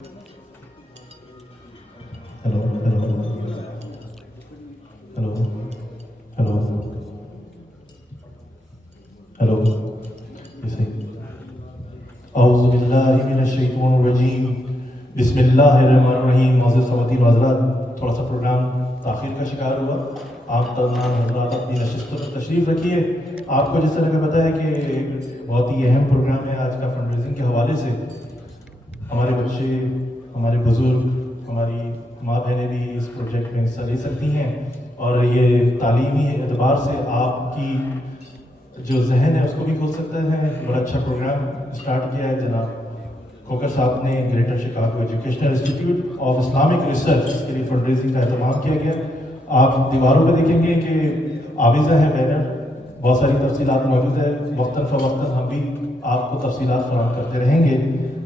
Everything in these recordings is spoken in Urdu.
Hello, hello, hello, hello, hello. You say, أعوذ بالله من الشیطان الرجیم بسم اللہ الرحمن الرحیم. معزز خواتین و حضرات، تھوڑا سا پروگرام تاخیر کا شکار ہوا. آپ تمام حضرات اپنی نشستوں میں تشریف رکھیے. آپ کو جس طرح کا پتہ ہے کہ بہت ہی اہم پروگرام ہے آج کا فنڈ ریزنگ کے حوالے سے. ہمارے بچے، ہمارے بزرگ، ہماری ماں بہنیں بھی اس پروجیکٹ میں حصہ لے سکتی ہیں، اور یہ تعلیمی اعتبار سے آپ کی جو ذہن ہے اس کو بھی کھول سکتا ہے. بڑا اچھا پروگرام اسٹارٹ کیا ہے جناب کھوکر صاحب نے. Greater Chicago educational institute of Islamic research, اس کے لیے فنڈ ریزنگ کا اہتمام کیا گیا. آپ دیواروں پہ دیکھیں گے کہ آویزہ ہے بینر، بہت ساری تفصیلات موجود ہے. وقتاً فوقتاً ہم بھی آپ کو تفصیلات فراہم کرتے رہیں گے.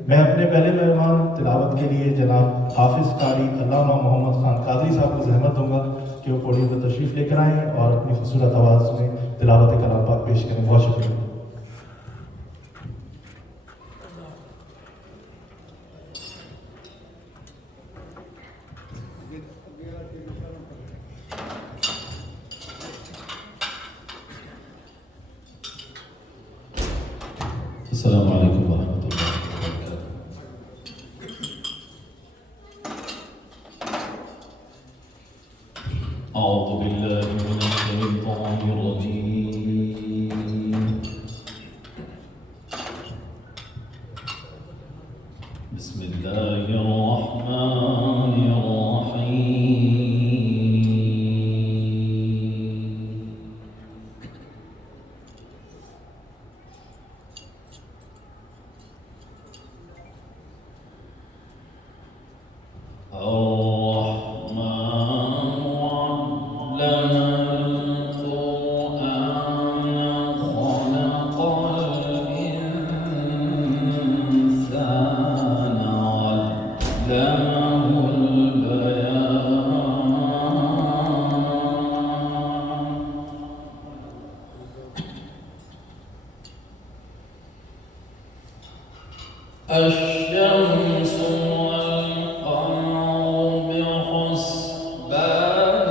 میں اپنے پہلے مہمان تلاوت کے لیے جناب حافظ قاری علامہ محمد خان قادری صاحب کو زحمت دوں گا کہ وہ پوڈیم پر تشریف لے کر آئیں اور اپنی خوبصورت آواز میں تلاوت کلام پاک پیش کریں. بہت شکریہ. السلام علیکم ورحمۃ اللہ وبرکاتہ. اعوذ باللہ من الشیطان الرجیم. بسم اللہ الرحمن الرحیم. الشمس والقمر بحسبان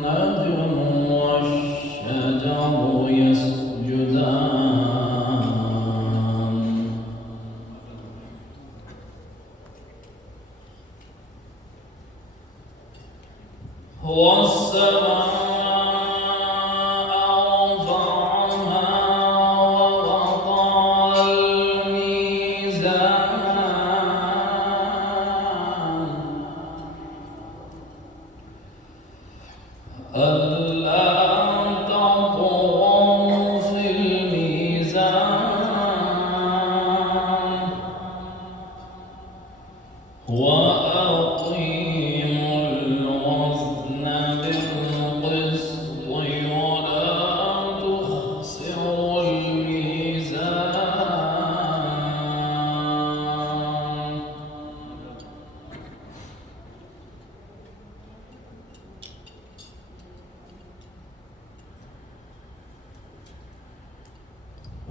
والنجم والشجر يسجدان والسماء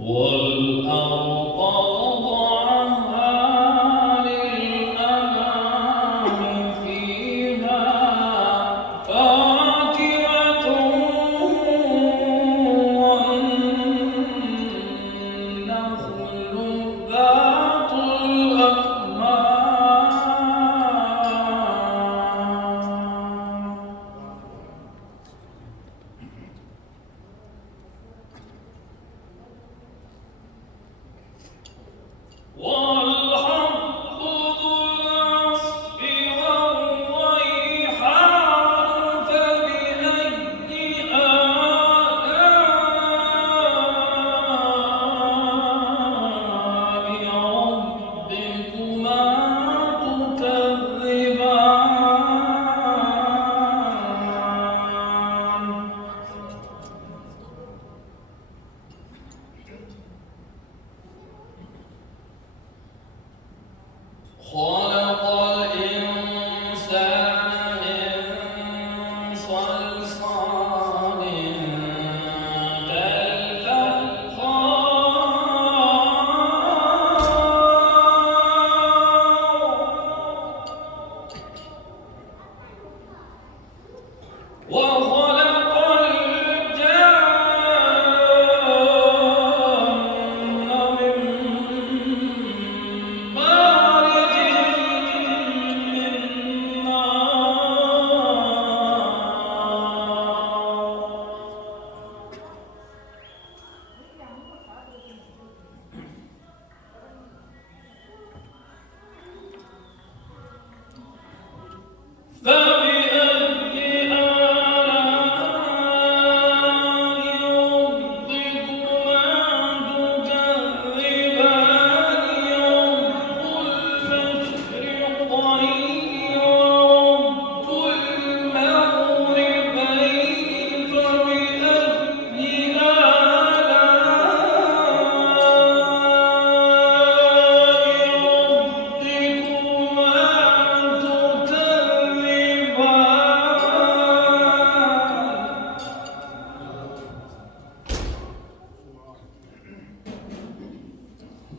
والأرض وضعها للأنام فيها فاكهة والنخل ذات الأكمام.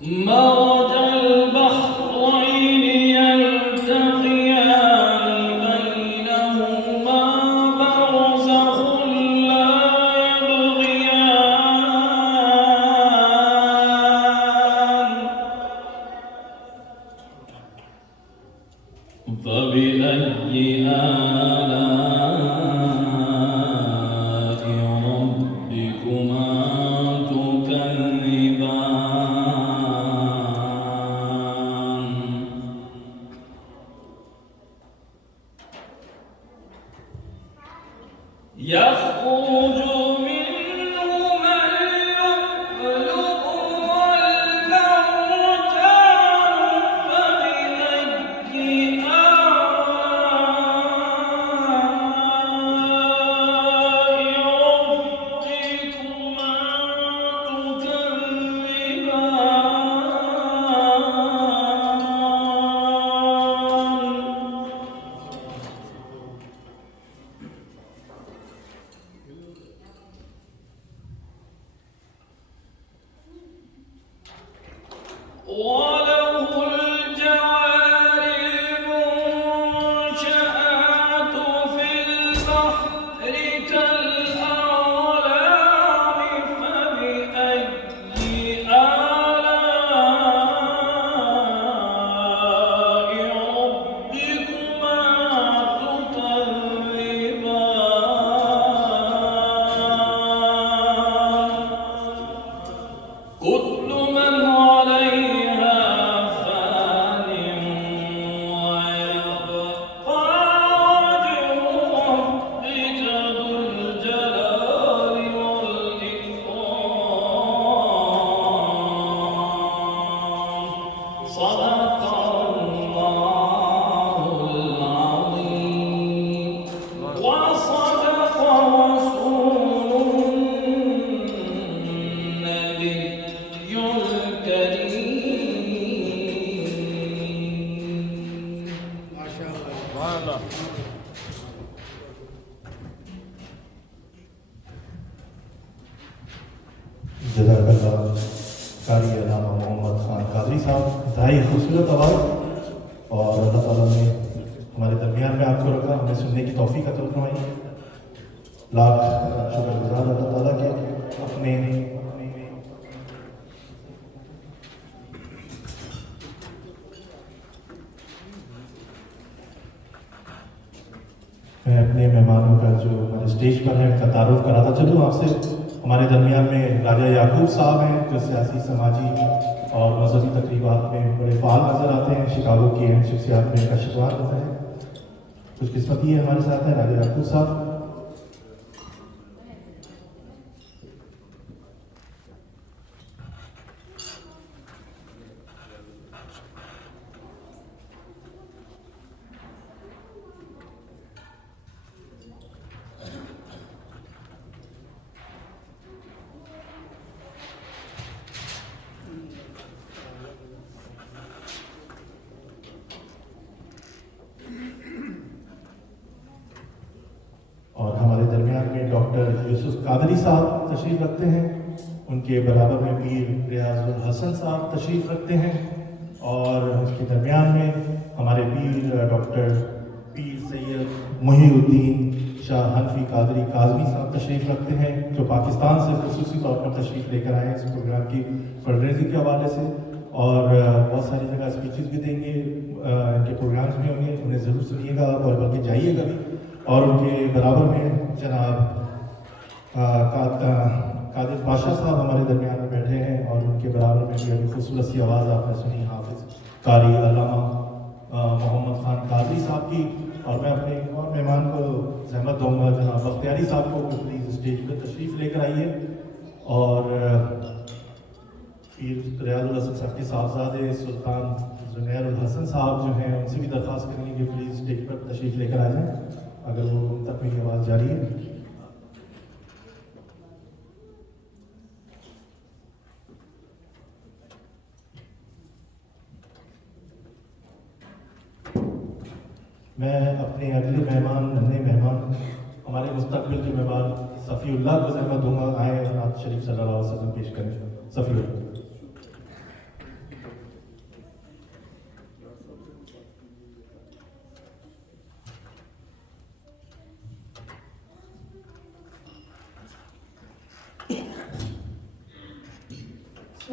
مرج البحرين يلتقيان بينهما برزخ لا يبغيان فبأي آلاء ربكما تكذبان يخرج منهما اللؤلؤ والمرجان فبأي وله الجوار المنشآت في البحر كالأعلام فبأي آلاء ربكما تكذبان كل من عليها فان ويبقى وجه ربك ذو الجلال والإكرام صدق الله العظيم وصدق رسوله النبي الكريم جزاک اللہ قاری علامہ محمد خان قادری صاحب، انتہائی خوبصورت آواز، اور اللہ تعالیٰ نے ہمارے درمیان میں آپ کو رکھا، ہمیں سننے کی توفیق عطا فرمائی۔ لاکھ شکر گزار اللہ تعالیٰ کے اپنے میں اپنے مہمانوں کا جو ہمارے اسٹیج پر ہیں ان کا تعارف کراتا چلوں آپ سے۔ ہمارے درمیان میں راجہ یعقوب صاحب ہیں جو سیاسی، سماجی اور مذہبی تقریبات میں بڑے فعال نظر آتے ہیں، شکاگو کی اہم شخصیات میں ان کا شمار ہوتا ہے۔ خوش قسمتی ہے ہمارے ساتھ ہیں راجہ یعقوب صاحب۔ اور ہمارے درمیان میں ڈاکٹر یوسف قادری صاحب تشریف رکھتے ہیں، ان کے برابر میں پیر ریاض الحسن صاحب تشریف رکھتے ہیں، اور اس کے درمیان میں ہمارے پیر ڈاکٹر پیر سید محی الدین شاہ حنفی قادری کاظمی صاحب تشریف رکھتے ہیں، جو پاکستان سے خصوصی طور پر تشریف لے کر آئے ہیں اس پروگرام کی فنڈ ریزنگ کے حوالے سے، اور بہت ساری جگہ اسپیچز بھی دیں گے، ان کے پروگرامز بھی ہوں گے، انہیں ضرور سنیے گا اور بلکہ جائیے گا بھی۔ اور ان کے برابر میں جناب قادر پاشا صاحب ہمارے درمیان میں بیٹھے ہیں، اور ان کے برابر میں بھی ابھی خوبصورت سی آواز آپ نے سنی حافظ قاری علامہ محمد خان قادری صاحب کی۔ اور میں اپنے ایک اور مہمان کو زحمت دوں گا، جناب بختیاری صاحب کو پلیز اسٹیج پہ تشریف لے کر آئیے، اور پیر ریاض الحسن صاحب کے صاحبزادے سلطان زنیر الحسن صاحب جو ہیں ان سے بھی درخواست کریں گے کہ پلیز اسٹیج پر تشریف لے کر آ جائیں، اگر وہ ان تک میری آواز جاری ہے۔ میں اپنے اگلے مہمان، نئے مہمان، ہمارے مستقبل کے مہمان صفی اللہ کو زحمت دوں گا، آئے نعت شریف صلی اللہ علیہ وسلم پیش کریں۔ صفی اللہ۔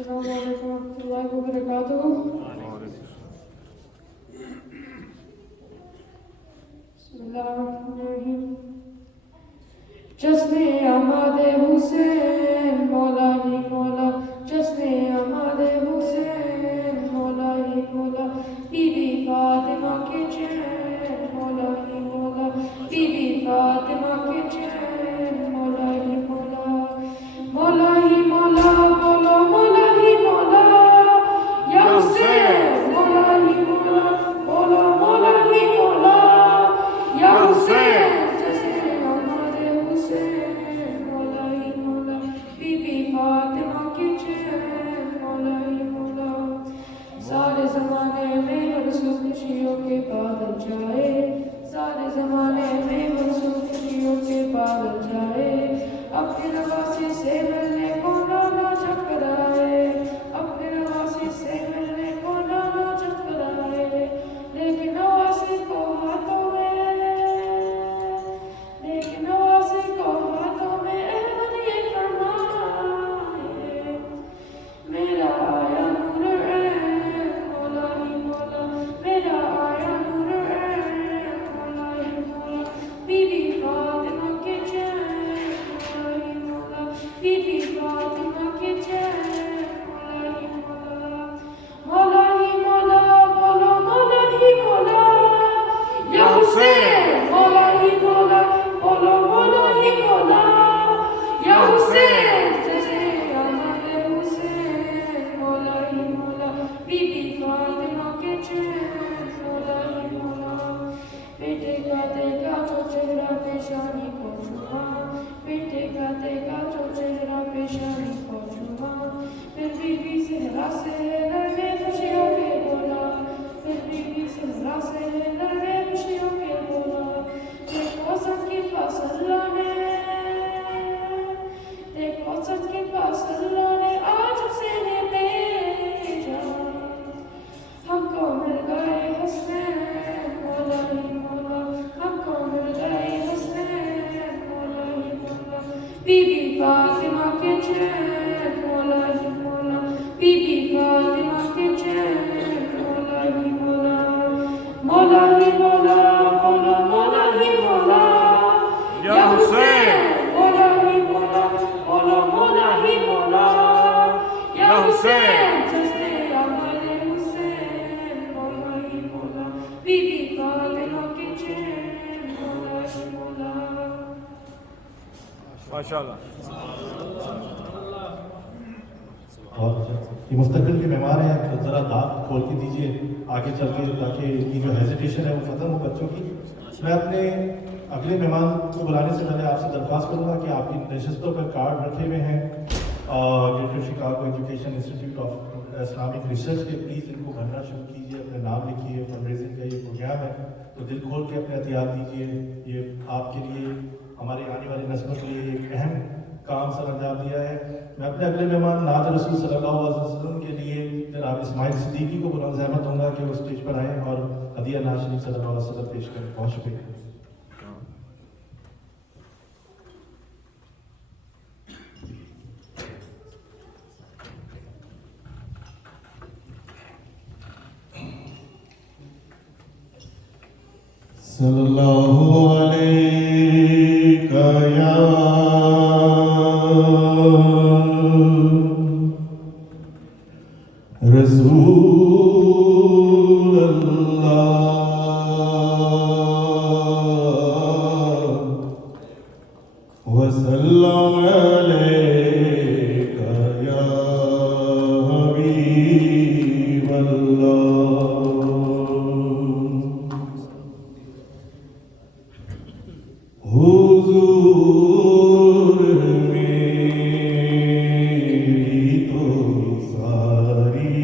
السلام علیکم ورحمۃ اللہ وبرکاتہ. بسم اللہ الرحمن الرحیم. جشن احمد حسین مولا ہی مولا، جشن احمد حسین مولا ہی مولا، بی بی فاطمہ کے چین مولا ہی مولا، بی بی فاطمہ کے چین مولا ہی مولا، مولا ہی مولا بولو مولا ہی مولا، یا حسین مولا ہی مولا بولو مولا ہی مولا، یا حسین. جشن احمد حسین مولا ہی مولا، بی بی فاطمہ کے چین مولا ہی مولا. سارے زمانے میں رسول خوشیوں کے بادل جائے، سارے زمانے میں رسول خوشیوں کے بادل جائے، اپنے نواسی سے ملنے کو نانا چکرائے، اپنے نواسی سے ملنے کو نانا چکرائے، لیکن نواسی کو ہاتھوں میں، لیکن نواسی کو ہاتھوں میں احمد یہ فرمائے، میرا آیا نور عین مولا ہی مولا، میرا آیا نور عین مولا ہی مولا، بی بی فاطمہ کے چین مولا ہی مولا، بی بی فاطمہ کے چین مولا ہی مولا، مولا ہی مولا بولو مولا ہی مولا، یا حسین مولا ہی مولا بولو مولا ہی مولا، یا حسین. جشن احمد حسین مولا ہی مولا، بی بی فاطمہ کے چین مولا ہی مولا. بیٹے کا دیکھا جو چہرہ پیشانی کو چھوا، بیٹے کا دیکھا جو چہرہ پیشانی کو چھوا، پھر بی بی زہرا سے نرمے خوشیوں کے بولا، پھر بی بی زہرا سے نرمے خوشیوں کے بولا، دیکھو سب کے پاس اللہ نے، دیکھو سب کے پاس اللہ نے آج حسین بھیجا، ہم کو مل گئے حسین مولا ہی مولا، ہم کو مل گئے حسین مولا ہی مولا، بی بی فاطمہ کے چین مولا ہی مولا، بی بی فاطمہ کے چین مولا ہی مولا، مولا ہی مولا بولو مولا ہی مولا، یا حسین مولا ہی مولا بولو مولا ہی مولا، یا حسین. جشن احمد حسین مولا ہی مولا، بی بی فاطمہ کے چین مولا ہی مولا. ماشاءاللہ. بہت اچھا. یہ مستقبل کے معمار ہیں، ذرا دانت کھول کے دیجیے آگے چل کے، تاکہ ان کی جو ہیزیٹیشن ہے وہ ختم ہو بچوں کی. میں اپنے اگلے مہمان کو بلانے سے پہلے آپ سے درخواست کروں گا کہ آپ کی نشستوں پر کارڈ رکھے ہوئے ہیں greater Chicago education institute of Islamic research کے، پلیز ان کو بھرنا شروع کیجیے، اپنے نام لکھیے. فنڈ ریزنگ کا یہ پروگرام ہے تو دل کھول کے اپنے احتیاط دیجیے. یہ آپ کے لیے، ہماری آنے والی نسلوں کے لیے ایک اہم کام سر انجام دیا ہے. میں اپنے اگلے مہمان نعت رسول صلی اللہ علیہ وسلم کے لیے جناب اسماعیل صدیقی کو بلند زحمت ہوں گا کہ وہ اسٹیج پر آئیں اور ہدیہ نعت شریف صلی اللہ علیہ وسلم پیش کریں. بہت شکریہ. صلی اللہ علیہ یا رسول اللہ وسلم علیک یا حبیب اللہ. حضور میری تو ساری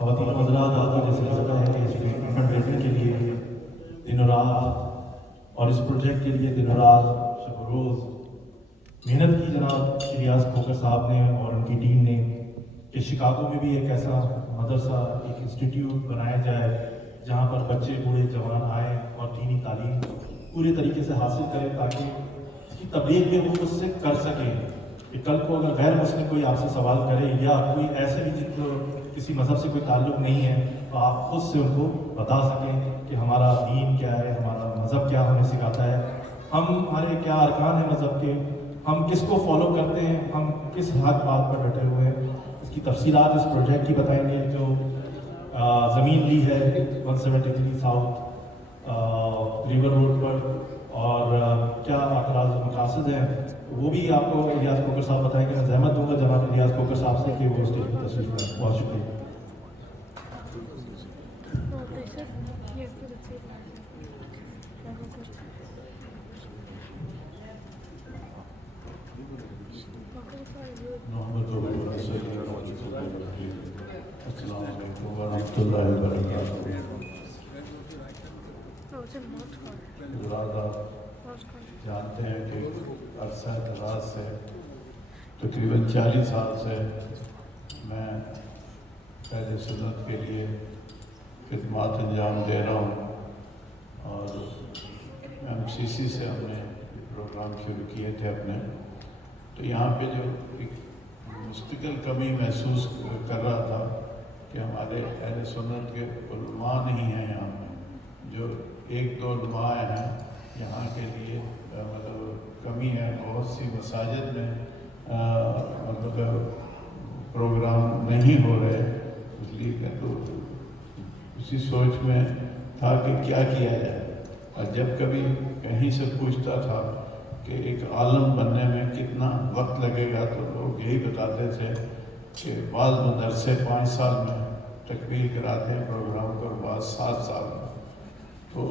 خواتین و حضرات، آج کا جو سلسلہ ہے اس فنڈ ریزنگ کے لیے دن و رات اور اس پروجیکٹ کے لیے دن و رات شب و روز محنت کی جناب ریاض کھوکر صاحب نے اور ان کی ٹیم نے کہ شکاگو میں بھی ایک ایسا مدرسہ، ایک انسٹیٹیوٹ بنایا جائے جہاں پر بچے بوڑھے جوان آئیں اور دینی تعلیم پورے طریقے سے حاصل کریں تاکہ اس کی تبلیغ بھی وہ اس سے کر سکیں کہ کل کو اگر غیر مسلم کوئی آپ سے سوال کرے یا کوئی ایسے بھی جن کو کسی مذہب سے کوئی تعلق نہیں ہے تو آپ خود سے ان کو بتا سکیں کہ ہمارا دین کیا ہے، ہمارا مذہب کیا ہمیں سکھاتا ہے، ہمارے کیا ارکان ہیں مذہب کے، ہم کس کو فالو کرتے ہیں، ہم کس حق بات پر ڈٹے ہوئے ہیں۔ اس کی تفصیلات اس پروجیکٹ کی بتائیں گے جو زمین لی ہے 173 ساؤتھ ریور روڈ پر، اور کیا اقراض و مقاصد ہیں وہ بھی آپ کو ریاض کھوکر صاحب بتائیں گے۔ میں زحمت دوں گا جناب ریاض کھوکر صاحب سے کہ وہ اسٹیج کی تصویر کریں۔ بہت شکریہ۔ السلام علیکم ورحمۃ اللہ وبرکاتہ۔ جانتے ہیں کہ عرصہ دراز سے تقریباً 40 سال سے میں اہل سنت کے لیے خدمات انجام دے رہا ہوں، اور MCC سے ہم نے پروگرام شروع کیے تھے اپنے، تو یہاں پہ جو ایک مستقل کمی محسوس کر رہا تھا کہ ہمارے اہل سنت کے علماء نہیں ہیں یہاں پہ، جو ایک دو علماء ہیں یہاں کے لیے مطلب کمی ہے۔ بہت سی مساجد میں مطلب پروگرام نہیں ہو رہے، اس لیے کہ تو اسی سوچ میں تھا کہ کیا کیا جائے، اور جب کبھی کہیں سے پوچھتا تھا کہ ایک عالم بننے میں کتنا وقت لگے گا تو لوگ یہی بتاتے تھے کہ بعض مدرسے 5 سال میں تکمیل کراتے ہیں پروگرام کو، بعض 7 سال میں۔ تو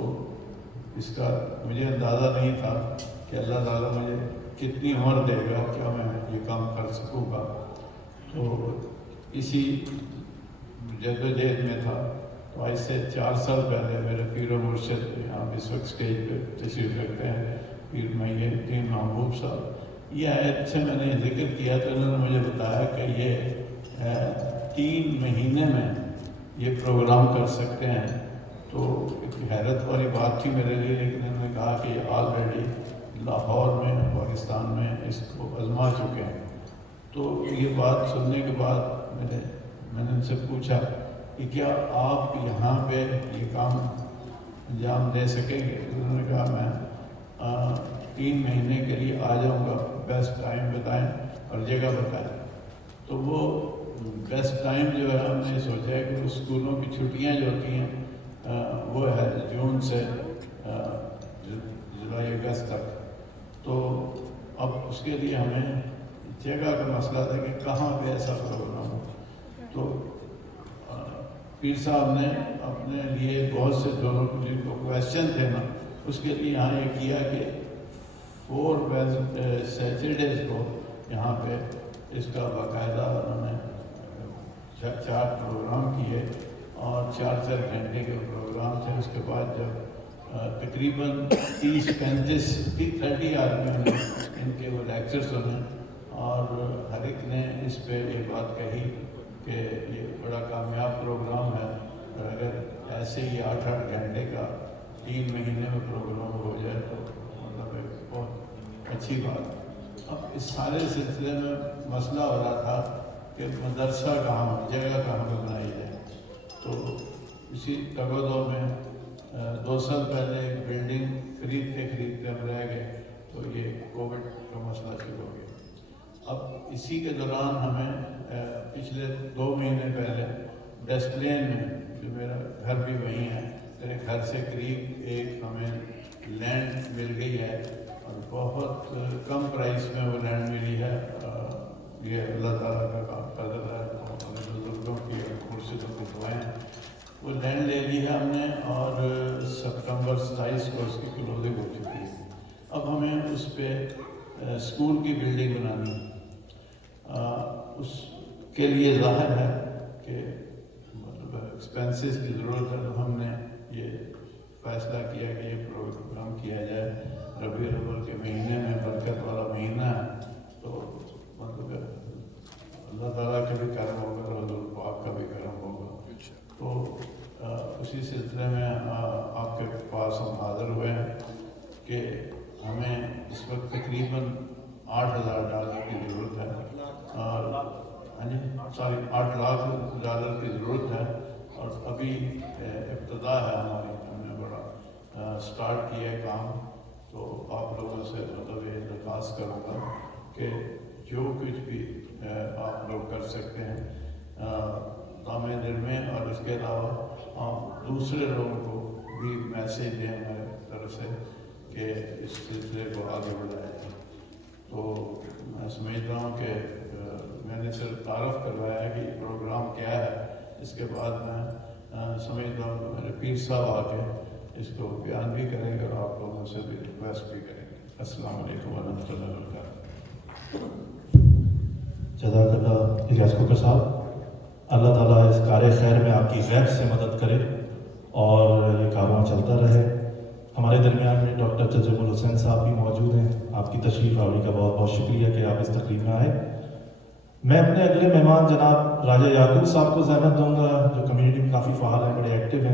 اس کا مجھے اندازہ نہیں تھا کہ اللہ تعالیٰ مجھے کتنی عمر دے گا، کیا میں یہ کام کر سکوں گا۔ تو اسی جدوجہد میں تھا، تو آج سے 4 سال پہلے میرے پیر و مرشد یہاں اس وقت اسٹیج پہ تشریف رکھتے ہیں پیر میّن الدین محبوب صاحب، یہ آیت سے میں نے ذکر کیا تو انہوں نے مجھے بتایا کہ یہ 3 مہینے میں یہ پروگرام کر سکتے ہیں۔ تو ایک حیرت والی بات تھی میرے لیے، لیکن انہوں نے کہا کہ یہ آلریڈی لاہور میں پاکستان میں اس کو آزما چکے ہیں۔ تو یہ بات سننے کے بعد میں نے ان سے پوچھا کہ کیا آپ یہاں پہ یہ کام انجام دے سکیں گے؟ انہوں نے کہا میں 3 مہینے کے لیے آ جاؤں گا، بیسٹ ٹائم بتائیں اور جگہ بتائیں۔ تو وہ بیسٹ ٹائم جو ہے ہم نے سوچا ہے کہ اسکولوں کی چھٹیاں جو ہوتی ہیں وہ ہے جون سے جولائی اگست تک، تو اب اس کے لیے ہمیں جگہ کا مسئلہ تھا کہ کہاں پہ ایسا پروگرام ہو۔ تو پیر صاحب نے اپنے لیے بہت سے دونوں جن کو کویشچن تھے نا، اس کے لیے یہاں یہ کیا کہ 4 سیٹرڈیز کو یہاں پہ اس کا باقاعدہ انہوں نے 4 پروگرام کیے، اور 4 گھنٹے کے پروگرام تھے۔ اس کے بعد جب تقریباً 30 آدمیوں نے ان کے وہ لیکچر سنے، اور ہر ایک نے اس پہ یہ بات کہی کہ یہ بڑا کامیاب پروگرام ہے، اور اگر ایسے ہی 8 گھنٹے کا 3 مہینے میں پروگرام ہو جائے تو مطلب ایک بہت اچھی بات۔ اب اس سارے سلسلے میں مسئلہ ہو رہا تھا کہ مدرسہ کہاں، جگہ کہاں پہ بنائی جائے۔ تو اسی تگودو میں 2 سال پہلے ایک بلڈنگ خریدتے ہم رہ گئے، تو یہ کووڈ کا مسئلہ شروع ہو گیا۔ اب اسی کے دوران ہمیں پچھلے 2 مہینے پہلے ڈسپلین میں، جو میرا گھر بھی وہیں ہے، میرے گھر سے قریب ایک ہمیں لینڈ مل گئی ہے، اور بہت کم پرائس میں وہ لینڈ ملی ہے۔ یہ اللہ تعالیٰ کا کام قدر ہے، ہمیں بزرگوں کی مرشدوں کی دعائیں، وہ لینڈ لے لی ہے ہم نے، اور سپتمبر 27 کو اس کی کلوزنگ ہو چکی ہے۔ اب ہمیں اس پہ اسکول کی بلڈنگ بنانی ہے۔ اس کے لیے ظاہر ہے کہ مطلب ایکسپینسز کی ضرورت ہے، تو ہم نے یہ فیصلہ کیا کہ یہ پروگرام کیا جائے ربیع الاول کے مہینے میں، برکت والا مہینہ ہے، تو مطلب اللہ تعالیٰ کا بھی کرم ہوگا، حضور پاک کا بھی کرم ہوگا۔ تو اسی سلسلے میں آپ کے پاس ہم حاضر ہوئے ہیں کہ ہمیں اس وقت تقریباً $8,000 کی ضرورت ہے، اور $8 لاکھ کی ضرورت ہے، اور ابھی ابتدا ہے ہماری، ہم نے بڑا سٹارٹ کیا ہے کام۔ تو آپ لوگوں سے مطلب یہ درخواست کروں گا کہ جو کچھ بھی آپ لوگ کر سکتے ہیں دامِ دل میں، اور اس کے علاوہ آپ دوسرے لوگوں کو بھی میسیج دیں ہماری طرف سے کہ اس سلسلے کو آگے بڑھائیں۔ تو میں سمجھتا ہوں کہ میں نے صرف تعارف کروایا ہے کہ یہ پروگرام کیا ہے، اس کے بعد میں سمجھتا ہوں کہ میرے پیر صاحب آ کے اس کو بیان بھی کریں گے، اور آپ لوگوں سے بھی ریکویسٹ بھی کریں گے۔ السلام علیکم ورحمۃ اللہ وبرکاتہ۔ جزاک اللہ الیاس کھوکھر صاحب، اللہ تعالیٰ اس کار خیر میں آپ کی غیب سے مدد کرے اور یہ کارواں چلتا رہے۔ ہمارے درمیان میں ڈاکٹر تجمل الحسین صاحب بھی موجود ہیں، آپ کی تشریف آوری کا بہت بہت شکریہ کہ آپ اس تقریب میں آئے۔ میں اپنے اگلے مہمان جناب راجہ یعقوب صاحب کو زحمت دوں گا، جو کمیونٹی میں کافی فعال ہیں، بڑے ایکٹیو ہیں،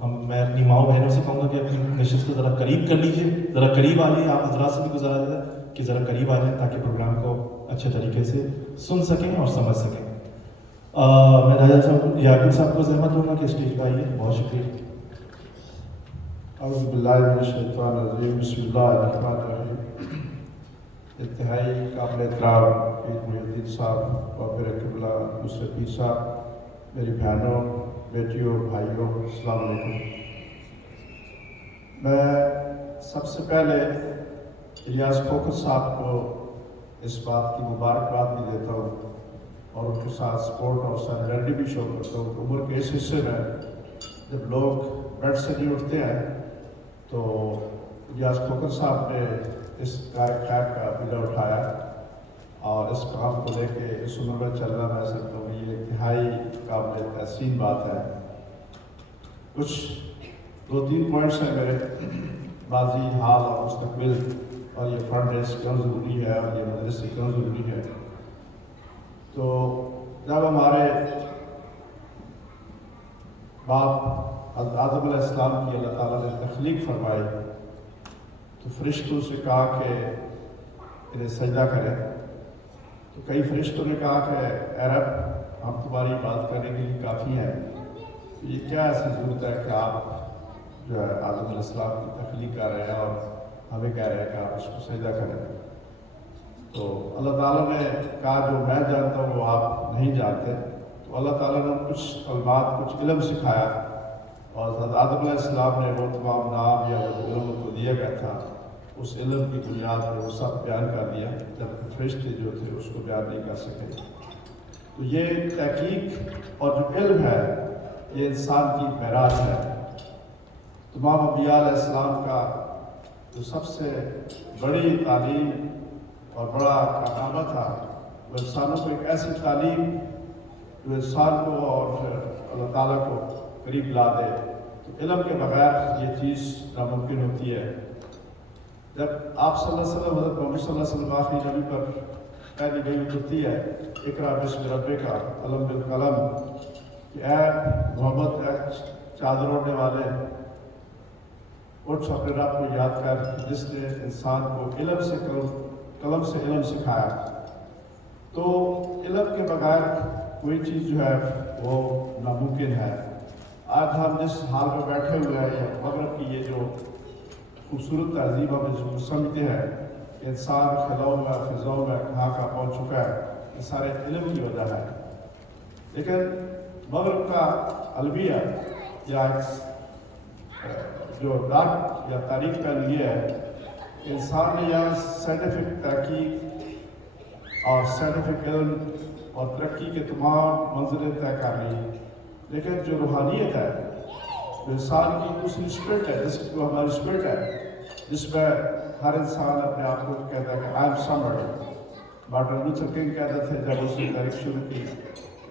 اور میں اپنی ماؤں بہنوں سے کہوں گا کہ اپنی نشست کو ذرا قریب کر لیجیے، ذرا قریب آئیے، آپ حضرات سے بھی گزارا ہے کہ ذرا قریب آ جائیں تاکہ پروگرام کو اچھے طریقے سے سن سکیں اور سمجھ سکیں۔ میں راجہ صاحب یعقوب صاحب کو زحمت دوں گا کہ اسٹیج پہ آئیے۔ بہت شکریہ۔ اعوذ باللہ من الشیطان الرجیم، بسم اللہ الرحمن الرحیم۔ انتہائی قابل احترام پیر محی الدین صاحب اور میرے قبلہ دوسرے پیر صاحب، میری بہنوں، بیٹیوں، بھائیوں، السلام علیکم۔ میں سب سے پہلے الیاس کھوکھر صاحب کو اس بات کی مبارکباد بھی دیتا ہوں اور ان کے ساتھ سپورٹ اور سیلیڈرٹی بھی شو کرتا ہوں۔ عمر کے اس حصے میں جب لوگ بیڈ سے نہیں اٹھتے ہیں تو الیاس کھوکھر صاحب نے اس کار خیر کا بیڑا اٹھایا اور اس کام کو لے کے اس عمر میں چلنا، میں سمجھتا ہوں یہ انتہائی قابل تحسین بات ہے۔ کچھ 2-3 پوائنٹس ہیں میرے، ماضی، حال اور مستقبل، اور یہ فنڈ ریز کیوں ضروری ہے اور یہ مدرسے کیوں ضروری ہے۔ تو جب ہمارے باپ حضرت آدم علیہ السلام کی اللہ تعالیٰ نے تخلیق فرمائی تو فرشتوں سے کہا کہ انہیں سجدہ کریں، تو کئی فرشتوں نے کہا کہ اے رب، ہم تمہاری عبادت کرنے کے لیے کافی ہیں، یہ کیا ایسی ضرورت ہے کہ آپ جو ہے آدم علیہ السلام کی تخلیق کر رہے ہیں اور ہمیں کہہ رہے ہیں کہ آپ اس کو سجدہ کریں۔ تو اللہ تعالیٰ نے کہا جو میں جانتا ہوں وہ آپ نہیں جانتے، تو اللہ تعالیٰ نے کچھ کلمات، کچھ علم سکھایا، اور حضرت آدم علیہ السلام نے وہ تمام نام یا جو علم کو دیا گیا تھا اس علم کی بنیاد پر وہ سب بیان کر دیا، جبکہ فرشتے جو تھے اس کو بیان نہیں کر سکے۔ تو یہ تحقیق اور جو علم ہے یہ انسان کی معراج ہے۔ تمام انبیاء علیہ السلام کا جو سب سے بڑی تعلیم اور بڑا کارنامہ تھا وہ انسانوں کو ایک ایسی تعلیم جو انسان کو اور اللہ تعالیٰ کو قریب لا دے۔ تو علم کے بغیر یہ چیز ناممکن ہوتی ہے۔ جب آپ صلی اللہ علیہ وسلم، حضرت محمد صلی اللہ علیہ وسلم آخری نبی پر پہلی گئی اترتی ہے، اقرا بسم ربک علم بالقلم، کہ اے محمد، اے چادر اوڑھنے والے، اٹھ اپنے رب کو یاد کر جس نے انسان کو علم سے قلم سے علم سکھایا۔ تو علم کے بغیر کوئی چیز جو ہے وہ ناممکن ہے۔ آج ہم جس حال میں بیٹھے ہوئے ہیں، یا مغرب کی یہ جو خوبصورت تہذیب ہم اس کو سمجھتے ہیں کہ انسان خلاؤں میں فضاؤں میں کہاں کا پہنچ چکا ہے، یہ سارے علم کی وجہ ہے۔ لیکن مغرب کا الویہ یا جو ڈارک یا تاریخ کا یہ ہے کہ انسان نے یہاں سائنٹیفک تحقیق اور سائنٹیفک علم اور ترقی کے تمام منزلیں طے کر لی، لیکن جو روحانیت ہے، جو انسان کی دوسری اسپرٹ ہے، جس کو ہماری اسپرٹ ہے، جس میں ہر انسان اپنے آپ کو کہتا ہے کہ I am somebody. Martin Luther king کہتے تھے جب اس نے تحریک شروع کی،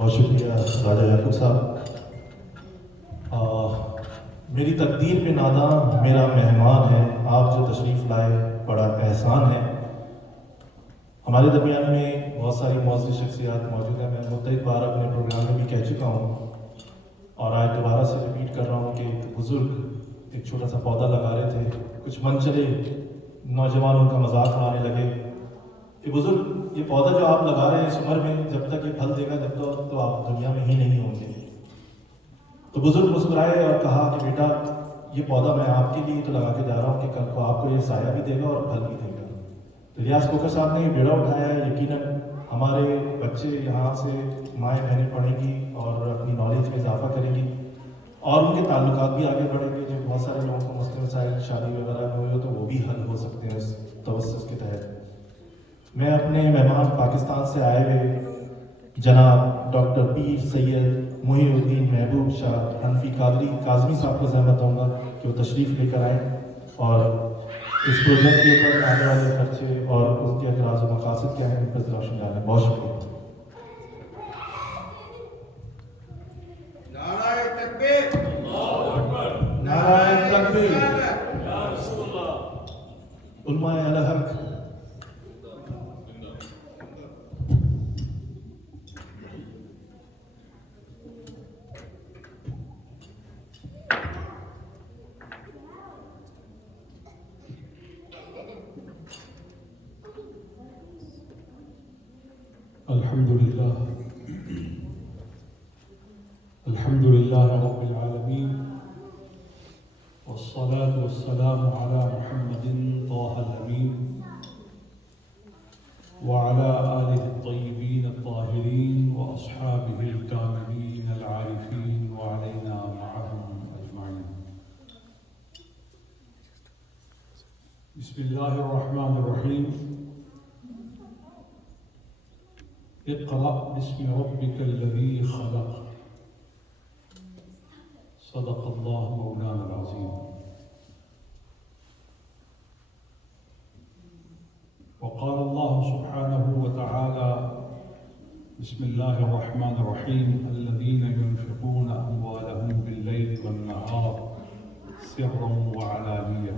بہت شکریہ راجہ یعقوب صاحب. میری تقدیر پہ ناداں میرا مہمان ہے، آپ جو تشریف لائے بڑا احسان ہے. ہمارے درمیان میں بہت ساری معزز شخصیات موجود ہیں. میں متعدد بار اپنے پروگرام میں بھی کہہ چکا ہوں اور آج دوبارہ سے رپیٹ کر رہا ہوں کہ ایک بزرگ ایک چھوٹا سا پودا لگا رہے تھے. کچھ من چلے نوجوان ان کا مذاق اڑانے لگے کہ بزرگ یہ پودا جو آپ لگا رہے ہیں اس عمر میں جب تک یہ پھل دے گا جب تک تو آپ دنیا میں ہی نہیں ہوں گے. تو بزرگ مسکرائے اور کہا کہ بیٹا یہ پودا میں آپ کے لیے تو لگا کے جا رہا ہوں کہ کل کو آپ کو یہ سایہ بھی دے گا اور پھل بھی دے گا. تو ریاض کوکر صاحب نے یہ بیڑا اٹھایا ہے. یقیناً ہمارے بچے یہاں سے مائیں بہنیں پڑھیں گی اور اپنی نالج میں اضافہ کریں گی اور ان کے تعلقات بھی آگے بڑھیں گے. جو بہت سارے لوگوں کو مسئلے مسائل شادی وغیرہ میں ہوئے تو وہ بھی حل ہو سکتے ہیں اس توسط کے تحت. میں اپنے مہمان پاکستان سے آئے ہوئے جناب ڈاکٹر پیر سید محی الدین محبوب شاہ حنفی قادری کاظمی صاحب کو زحمت دوں گا کہ وہ تشریف لے کر آئیں اور اس پروجیکٹ کے اوپر آنے والے خرچے اور اس کے اغراض و مقاصد کیا ہیں ان پر روشنی ڈالیں. بہت شکریہ. نعرہ تکبیر، نعرہ تکبیر. یا رسول اللہ. علماء اہل حق. الحمد لله رب العالمين والصلاة والسلام على محمد طه الأمين وعلى آله الطيبين الطاهرين وأصحابه الكاملين العارفين وعلينا معهم أجمعين. بسم الله الرحمن الرحيم. اقرأ باسم ربك الذي خلق. صدق الله مولانا العظيم. وقال الله سبحانه وتعالى بسم الله الرحمن الرحيم الذين ينفقون أموالهم بالليل والنهار سرا وعلانية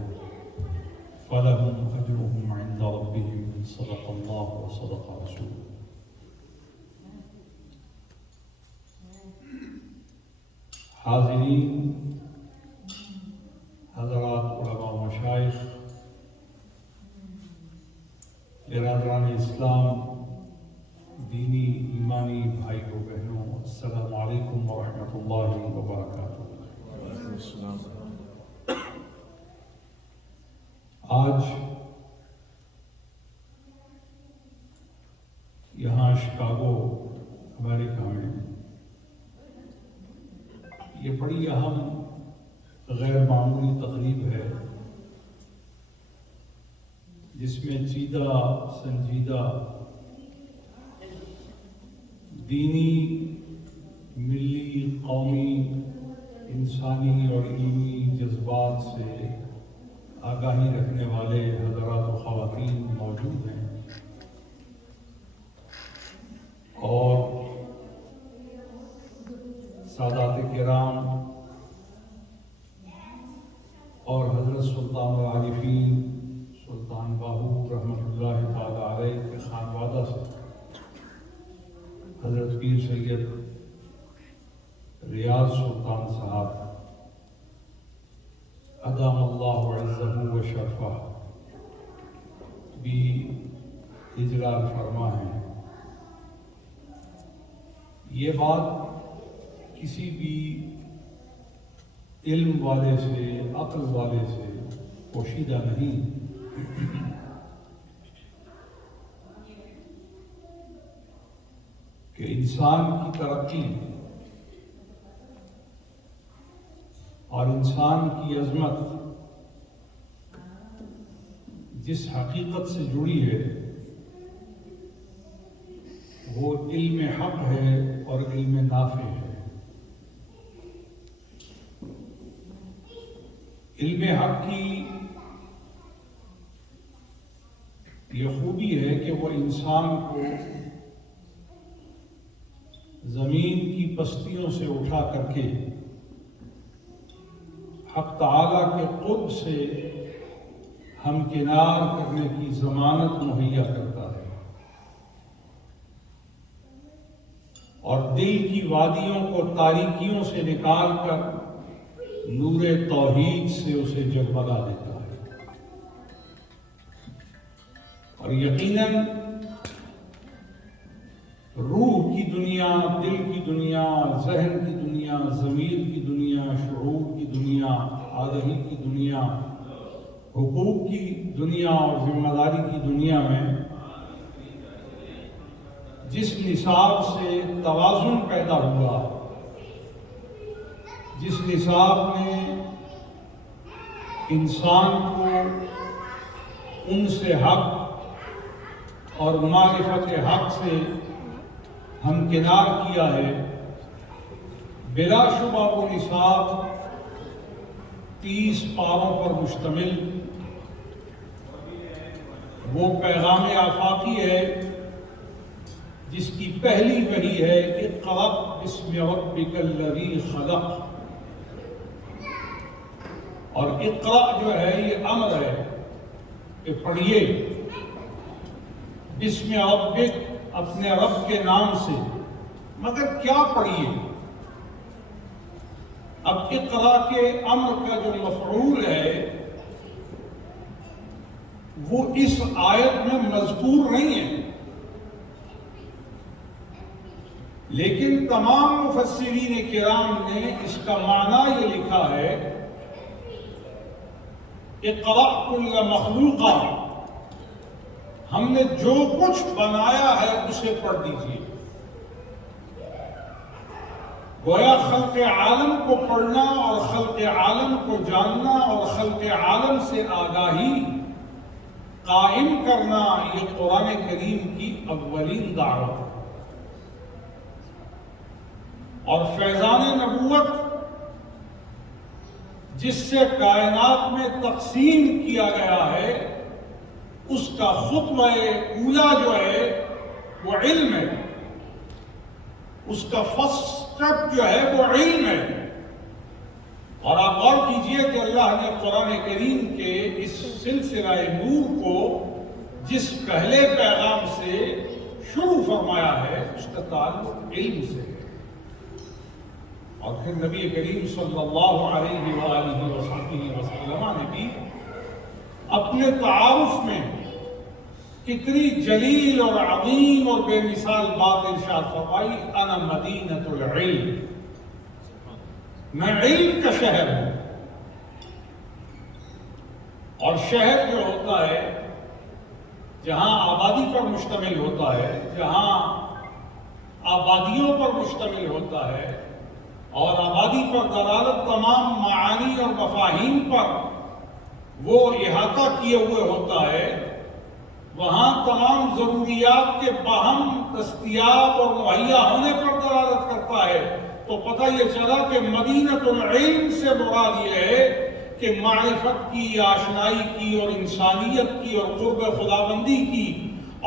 فلهم أجرهم عند ربهم صدق الله وصدق رسوله. حاضرین، حضرات علماء و مشائخ، برادران اسلام، دینی ایمانی بھائیوں بہنوں، السلام علیکم ورحمۃ اللہ وبرکاتہ. آج یہاں شکاگو امریکہ میں یہ بڑی اہم غیر معمولی تقریب ہے جس میں چیدہ سنجیدہ دینی، ملی، قومی، انسانی اور علمی جذبات سے آگاہی رکھنے والے حضرات و خواتین موجود ہیں اور سادات کرام اور حضرت سلطان العارفین سلطان باہو رحمۃ اللہ تعالی علیہ کے خانوادہ سے حضرت پیر سید ریاض سلطان صاحب ادام اللہ عزہ و شرفہ بھی اجلال فرما ہے. یہ بات کسی بھی علم والے سے، عقل والے سے پوشیدہ نہیں کہ انسان کی ترقی اور انسان کی عظمت جس حقیقت سے جڑی ہے وہ علم حق ہے اور علم نافع ہے. علم حق کی یہ خوبی ہے کہ وہ انسان کو زمین کی پستیوں سے اٹھا کر کے حق تعالیٰ کے قرب سے ہمکنار کرنے کی ضمانت مہیا کرتا ہے، اور دل کی وادیوں کو تاریکیوں سے نکال کر نور توحید سے اسے جگمگا دیتا ہے۔ اور یقیناً روح کی دنیا، دل کی دنیا، ذہن کی دنیا، ضمیر کی دنیا، شعور کی دنیا، آگہی کی دنیا، حقوق کی دنیا اور ذمہ داری کی دنیا میں جس نصاب سے توازن پیدا ہوا، جس نصاب نے انسان کو انس حق اور معرفت حق سے ہمکنار کیا ہے، بلا شبہ وہ نصاب 30 پاروں پر مشتمل وہ پیغام آفاقی ہے جس کی پہلی وحی ہے اقرأ بسم ربک الذی خلق، اور اقرأ جو ہے یہ امر ہے کہ پڑھیے، بسم ربک اپنے رب کے نام سے، مگر کیا پڑھیے؟ اب اقرأ کے امر کا جو مفعول ہے وہ اس آیت میں مذکور نہیں ہے، لیکن تمام مفسرین کرام نے اس کا معنی یہ لکھا ہے اقرأ کل مخلوقہ، ہم نے جو کچھ بنایا ہے اسے پڑھ دیجیے۔ گویا خلق عالم کو پڑھنا اور خلق عالم کو جاننا اور خلق عالم سے آگاہی قائم کرنا یہ قرآن کریم کی اولین دعوت ہے، اور فیضان نبوت جس سے کائنات میں تقسیم کیا گیا ہے اس کا خطبہ اولا جو ہے وہ علم ہے، اس کا فرسٹ سٹیپ جو ہے وہ علم ہے۔ اور آپ غور کیجئے کہ اللہ نے قرآن کریم کے اس سلسلہ نور کو جس پہلے پیغام سے شروع فرمایا ہے اس کا تعلق علم سے ہے، اور پھر نبی کریم صلی اللہ علیہ وآلہ وسلم نے بھی اپنے تعارف میں کتنی جلیل اور عظیم اور بے مثال بات ارشاد فرمائی، انا مدینۃ العلم، میں علم کا شہر ہوں۔ اور شہر جو ہوتا ہے جہاں آبادی پر مشتمل ہوتا ہے، جہاں آبادیوں پر مشتمل ہوتا ہے اور آبادی پر دلالت تمام معانی اور مفاہیم پر وہ احاطہ کیے ہوئے ہوتا ہے، وہاں تمام ضروریات کے باہم دستیاب اور مہیا ہونے پر دلالت کرتا ہے۔ تو پتہ یہ چلا کہ مدینۃ العلم سے مراد یہ ہے کہ معرفت کی، آشنائی کی اور انسانیت کی اور قرب خداوندی کی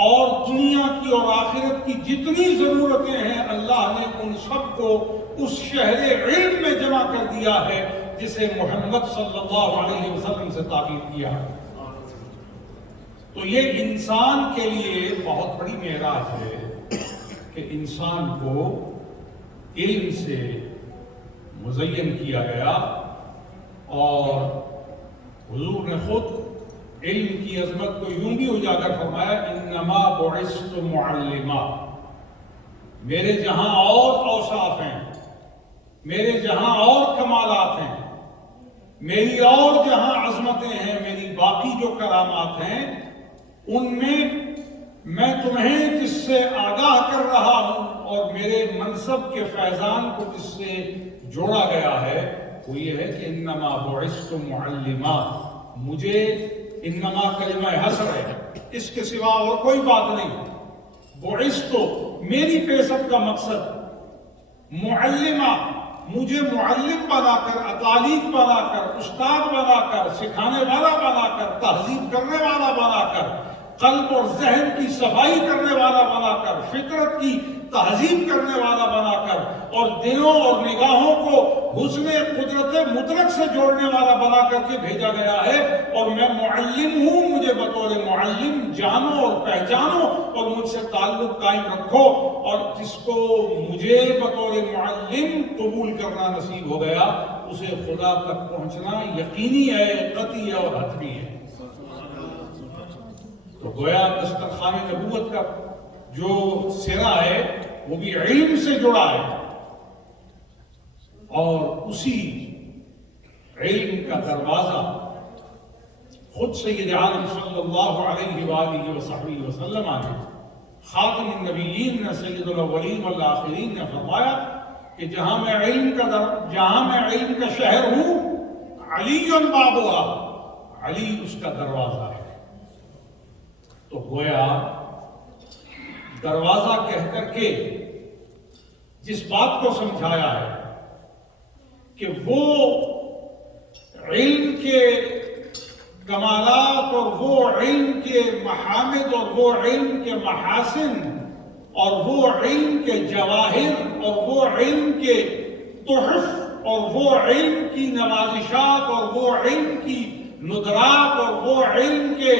اور دنیا کی اور آخرت کی جتنی ضرورتیں ہیں اللہ نے ان سب کو اس شہر علم میں جمع کر دیا ہے جسے محمد صلی اللہ علیہ وسلم سے تعبیر کیا ہے۔ تو یہ انسان کے لیے بہت بڑی معراج ہے کہ انسان کو علم سے مزین کیا گیا، اور حضور نے خود علم کی عظمت کو یوں بھی اجاگر فرمایا، انما بعثت معلما، میرے جہاں اور اوصاف ہیں، میرے جہاں اور کمالات ہیں، میری اور جہاں عظمتیں ہیں، میری باقی جو کرامات ہیں، ان میں تمہیں جس سے آگاہ کر رہا ہوں اور میرے منصب کے فیضان کو جس سے جوڑا گیا ہے وہ یہ ہے کہ انما بعثت معلما، مجھے انما کلمہ حصر ہے، اس کے سوا اور کوئی بات نہیں، بعثت میری بعثت کا مقصد، معلما مجھے معلم بنا کر، اتالیف بنا کر، استاد بنا کر، سکھانے والا بنا کر، تہذیب کرنے والا بنا کر، قلب اور ذہن کی صفائی کرنے والا بنا کر، فطرت کی تہذیب کرنے والا بنا کر، اور دلوں اور نگاہوں کو حسن قدرت مطلق سے جوڑنے والا بنا کر کے بھیجا گیا ہے۔ اور میں معلم ہوں، مجھے بطور معلم جانو اور پہچانو اور مجھ سے تعلق قائم رکھو، اور جس کو مجھے بطور معلم قبول کرنا نصیب ہو گیا اسے خدا تک پہنچنا یقینی ہے، قطعی ہے اور حتمی ہے۔ تو گویا دسترخوان نبوت کا جو سرا ہے وہ بھی علم سے جڑا ہے، اور اسی علم کا دروازہ خود سید عالم صلی اللہ علیہ وآلہ وصحبہ وسلم آنے خاتم النبیین نے، سید الاولین والآخرین نے فرمایا کہ جہاں میں علم کا شہر ہوں، علی بابها، علی اس کا دروازہ ہے۔ تو گویا دروازہ کہہ کر کے جس بات کو سمجھایا ہے کہ وہ علم کے کمالات اور وہ علم کے محامد اور وہ علم کے محاسن اور وہ علم کے جواہر اور وہ علم کے تحف اور وہ علم کی نوازشات اور وہ علم کی ندرات اور وہ علم کے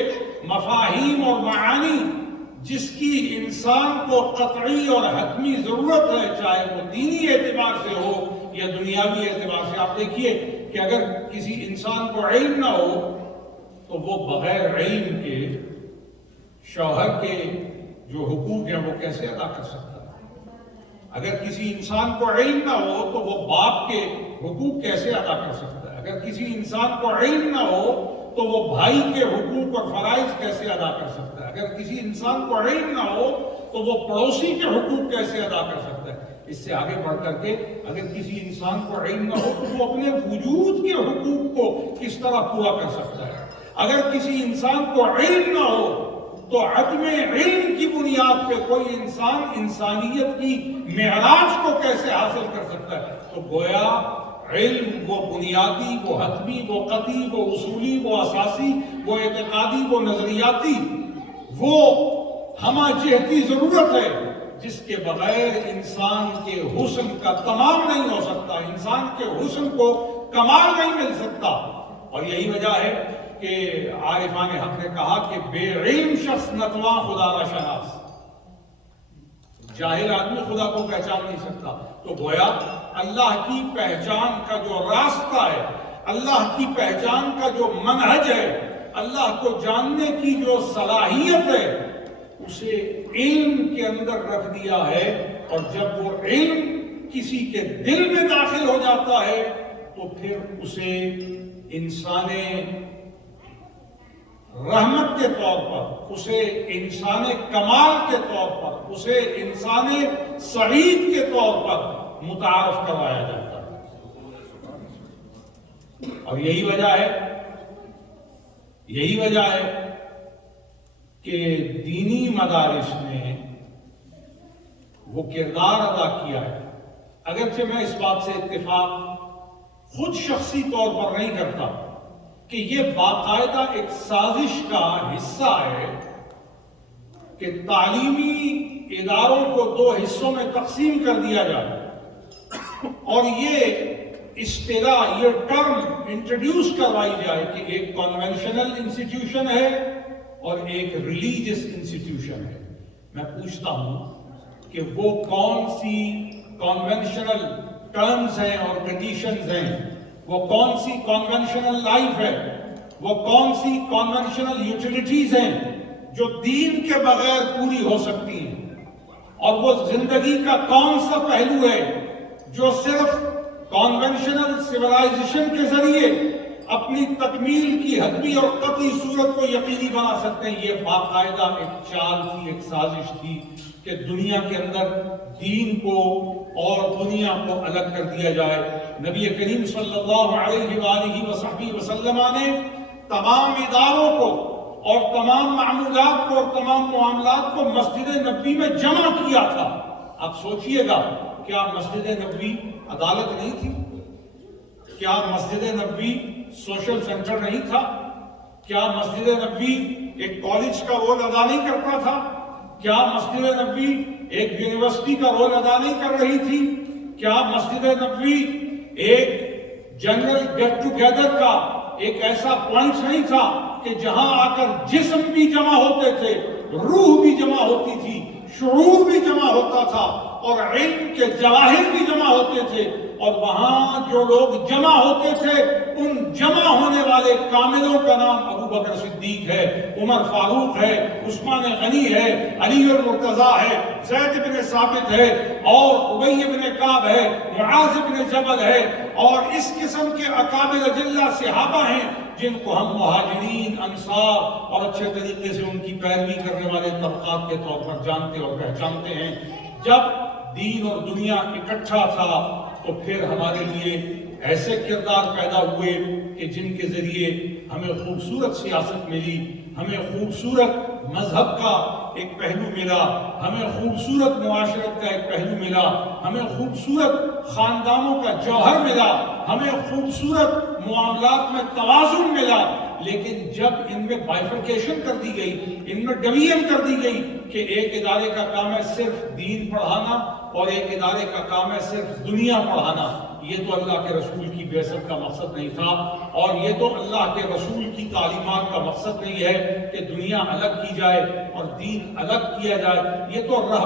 مفاہیم اور معانی جس کی انسان کو قطعی اور حتمی ضرورت ہے، چاہے وہ دینی اعتبار سے ہو یا دنیاوی اعتبار سے۔ آپ دیکھیے کہ اگر کسی انسان کو علم نہ ہو تو وہ بغیر علم کے شوہر کے جو حقوق ہیں وہ کیسے ادا کر سکتا ہے؟ اگر کسی انسان کو علم نہ ہو تو وہ باپ کے حقوق کیسے ادا کر سکتا ہے؟ اگر کسی انسان کو علم نہ ہو تو وہ بھائی کے حقوق اور فرائض کیسے ادا کر سکتا ہے؟ اگر کسی انسان کو علم نہ ہو تو وہ پڑوسی کے حقوق کیسے ادا کر سکتا ہے؟ اس سے آگے بڑھ کر کے اگر کسی انسان کو علم نہ ہو تو وہ اپنے وجود کے حقوق کو کس طرح پورا کر سکتا ہے؟ اگر کسی انسان کو علم نہ ہو تو عدم علم کی بنیاد پہ کوئی انسان انسانیت کی معراج کو کیسے حاصل کر سکتا ہے؟ تو گویا علم وہ بنیادی، وہ حتمی، وہ قطعی، وہ اصولی، وہ اساسی، وہ اعتقادی، وہ نظریاتی، وہ ہمہ جہتی ضرورت ہے جس کے بغیر انسان کے حسن کا تمام نہیں ہو سکتا، انسان کے حسن کو کمال نہیں مل سکتا۔ اور یہی وجہ ہے کہ عارفان حق نے کہا کہ بے علم شخص نتواں خدا را شناس، جاہل آدمی خدا کو پہچان نہیں سکتا۔ تو گویا اللہ کی پہچان کا جو راستہ ہے، اللہ کی پہچان کا جو منہج ہے، اللہ کو جاننے کی جو صلاحیت ہے، اسے علم کے اندر رکھ دیا ہے۔ اور جب وہ علم کسی کے دل میں داخل ہو جاتا ہے تو پھر اسے انسان رحمت کے طور پر، اسے انسان کمال کے طور پر، اسے انسان سعید کے طور پر متعارف کروایا جاتا ہے۔ اور یہی وجہ ہے کہ دینی مدارس نے وہ کردار ادا کیا ہے۔ اگرچہ میں اس بات سے اتفاق خود شخصی طور پر نہیں کرتا کہ یہ باقاعدہ ایک سازش کا حصہ ہے کہ تعلیمی اداروں کو دو حصوں میں تقسیم کر دیا جائے اور یہ اصطلاح، یہ ٹرم انٹروڈیوس کروائی جائے کہ ایک کنونشنل انسٹیٹیوشن ہے اور ایک ریلیجس انسٹیٹیوشن ہے۔ میں پوچھتا ہوں کہ وہ کون سی کنونشنل ٹرمز ہیں اور کنڈیشنز ہیں، وہ کون سی کنونشنل لائف ہے، وہ کون سی کنونشنل یوٹیلیٹیز ہیں جو دین کے بغیر پوری ہو سکتی ہیں، اور وہ زندگی کا کون سا پہلو ہے جو صرف کنونشنل سیولائزیشن کے ذریعے اپنی تکمیل کی حتمی اور قطعی صورت کو یقینی بنا سکتے ہیں۔ یہ باقاعدہ ایک چال تھی، ایک سازش تھی کہ دنیا کے اندر دین کو اور دنیا کو الگ کر دیا جائے۔ نبی کریم صلی اللہ علیہ وآلہ وصحبہ وسلم نے تمام اداروں کو اور تمام معمولات کو اور تمام معاملات کو مسجد نبوی میں جمع کیا تھا۔ آپ سوچئے گا، کیا مسجد نبوی عدالت نہیں تھی؟ کیا مسجد نبوی سوشل سینٹر نہیں تھا؟ کیا مسجد نبوی ایک کالج کا رول ادا نہیں کرتا تھا؟ کیا مسجد نبوی ایک یونیورسٹی کا رول ادا نہیں کر رہی تھی؟ کیا مسجد نبوی ایک جنرل گیٹ ٹوگیدر کا ایک ایسا پوائنٹ نہیں تھا کہ جہاں آ کر جسم بھی جمع ہوتے تھے، روح بھی جمع ہوتی تھی، شعور بھی جمع ہوتا تھا، اور علم کے جواہر بھی جمع ہوتے تھے، اور وہاں جو لوگ جمع ہوتے تھے ان جمع ہونے والے کاملوں کا نام ابو بکر صدیق ہے، عمر فاروق ہے، عثمان غنی ہے، علی المرتضیٰ ہے، زید بن ثابت ہے، اور ابی بن کعب ہے، معاذ بن جبل ہے، اور اس قسم کے اکابر اجلہ صحابہ ہیں جن کو ہم مہاجرین، انصار اور اچھے طریقے سے ان کی پیروی کرنے والے طبقات کے طور پر جانتے اور پہچانتے ہیں۔ جب دین اور دنیا اکٹھا تھا تو پھر ہمارے لیے ایسے کردار پیدا ہوئے کہ جن کے ذریعے ہمیں خوبصورت سیاست ملی، ہمیں خوبصورت مذہب کا ایک پہلو ملا، ہمیں خوبصورت معاشرت کا ایک پہلو ملا، ہمیں خوبصورت خاندانوں کا جوہر ملا، ہمیں خوبصورت معاملات میں توازن ملا۔ لیکن جب ان میں بائیفرکیشن کر دی گئی، ان میں ڈویژن کر دی گئی کہ ایک ادارے کا کام ہے صرف دین پڑھانا اور ایک ادارے کا کام ہے صرف دنیا پڑھانا، یہ تو اللہ کے رسول کی بعثت کا مقصد نہیں تھا، اور یہ تو اللہ کے رسول کی تعلیمات کا مقصد نہیں ہے کہ دنیا الگ کی جائے اور دین الگ کیا جائے۔ یہ تو